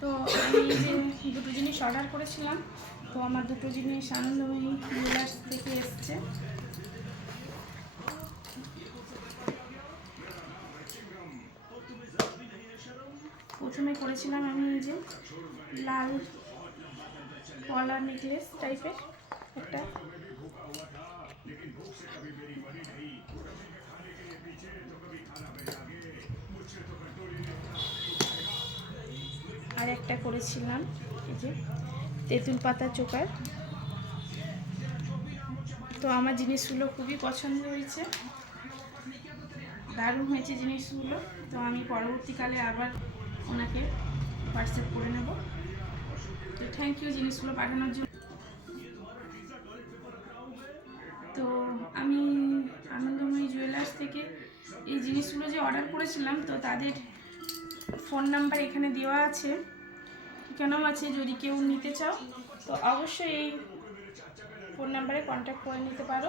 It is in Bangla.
তো আমি যে দুটো জিনিস অর্ডার করেছিলাম, তো আমার দুটো জিনিস আনন্দময়ী জুয়েলার্স থেকে এসছে। প্রথমে করেছিলাম আমি এই যে লাল পলার নেকলেস টাইপের একটা, আর একটা করেছিলাম এই যে তেঁতুল পাতা চোকার। তো আমার জিনিসগুলো খুবই পছন্দ হয়েছে, দারুণ হয়েছে জিনিসগুলো। তো আমি পরবর্তীকালে আবার ওনাকে হোয়াটসঅ্যাপ করে নেব। তো থ্যাংক ইউ জিনিসগুলো পাঠানোর জন্য। তো আমি আনন্দময়ী জুয়েলার্স থেকে এই জিনিসগুলো যে অর্ডার করেছিলাম, তো তাদের ফোন নাম্বার এখানে দেওয়া আছে, ঠিকানাও আছে। যদি কেউ নিতে চাও তো অবশ্যই এই ফোন নাম্বারে কন্ট্যাক্ট করে নিতে পারো।